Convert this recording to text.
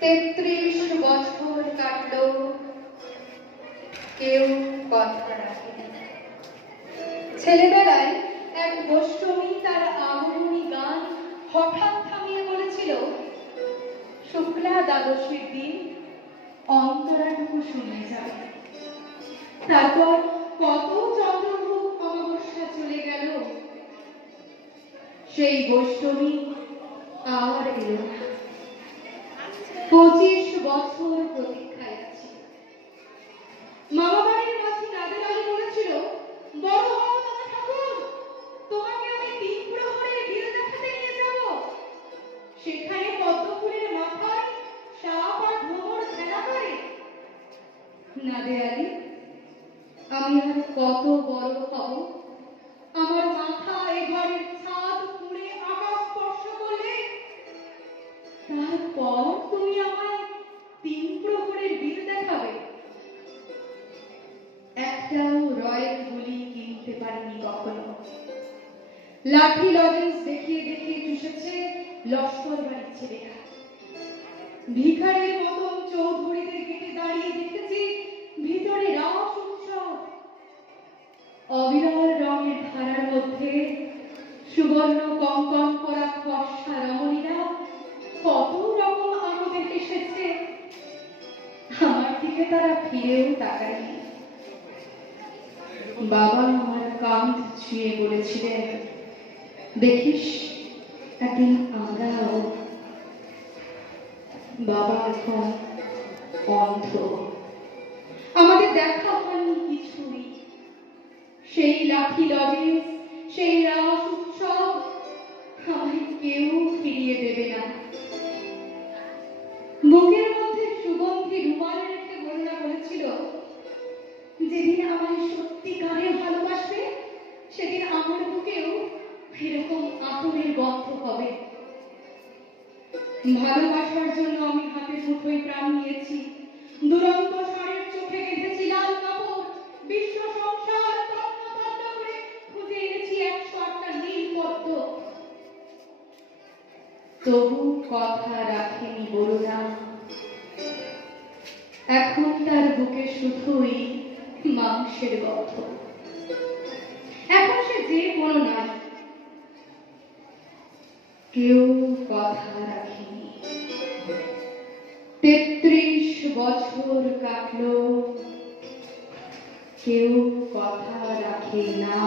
33 বছর কাটলো, কেউ কথা রাখেনি। ছেলেবেলায় এক গোষ্ঠী তার আগমনী গান হঠাৎ থামিয়ে বলেছিল, শুক্লা দ্বাদশীর দিন অন্তরাটুকু শুনে যাবে। তারপর কত চন্দ্রমুখ অমাবস্যা চলে গেল, সেই গোষ্ঠী আর এলো না। 25 বছর প্রতীক্ষায় আছি। মামা বাড়ির মাঝে নাদের আলী বলেছিল, বড় হও দাদা ঠাকুর, তোমাকে আমি 3 প্রহরের বিয়ে দেখাতে নিয়ে যাব। সেখানে পদ্মফুলের মাথায় সাপ আর ভ্রমর খেলা করে। নাদের আলী, আমি আর কত বড় হব? আমার মাথা এ ঘরের ছাদ পুড়ে আকাশ স্পর্শ করলে তারপর তুমি আমায় 3 প্রহরের বীর দেখাবে? একটাও রয়েল গুলি কিনতে পারিনি কখনো। লাঠি লজেন্স দেখিয়ে দেখিয়ে চুষেছে লস্কর বাড়ির ছেলেরা। ভিখারির মতন চৌধুরীদের গেটে দাঁড়িয়ে দেখেছি ভিতরে রাস উৎসব। অবিরল রঙের ধারার মধ্যে সুবর্ণ কঙ্কন পরা ফর্সা রমণীরা কত রকম আনন্দে এসেছে। আমার দিকে তারা ফিরেও তাকায়নি। বাবা আমার কাঁধ ছুঁয়ে বলেছিলেন, দেখিস একদিন আমরাও। বাবা এখন অন্ধ, আমাদের দেখা হয়নি কিছুই। সেই লাঠি লজেন্স, সেই রাস উৎসব আমায় কেউ ফিরিয়ে দেবে না। বুকের মধ্যে সুগন্ধি রুমাল রেখে বন্যা বলেছিল, যেদিন আমায় সত্যিকারে ভালোবাসবে সেদিন আমার বুকেও এরকম আতরের গন্ধ হবে। ভালোবাসার জন্য আমি হাতে মুঠোয় প্রাণ নিয়েছি। দুরন্ত ষাঁড়ের চোখে বেঁধেছি লাল কাপড়। বিশ্ব সংসার তন্ন তন্ন করে খুঁজে এনেছি 108টা নীল পদ্ম। তবু কথা রাখেনি বলরাম। এখন তার বুকে শুধুই মাংসের গন্ধ। এখন সে যে কোনো নাই, কেউ কথা রাখেনি। 33 বছর কাটলো, কেউ কথা রাখে না।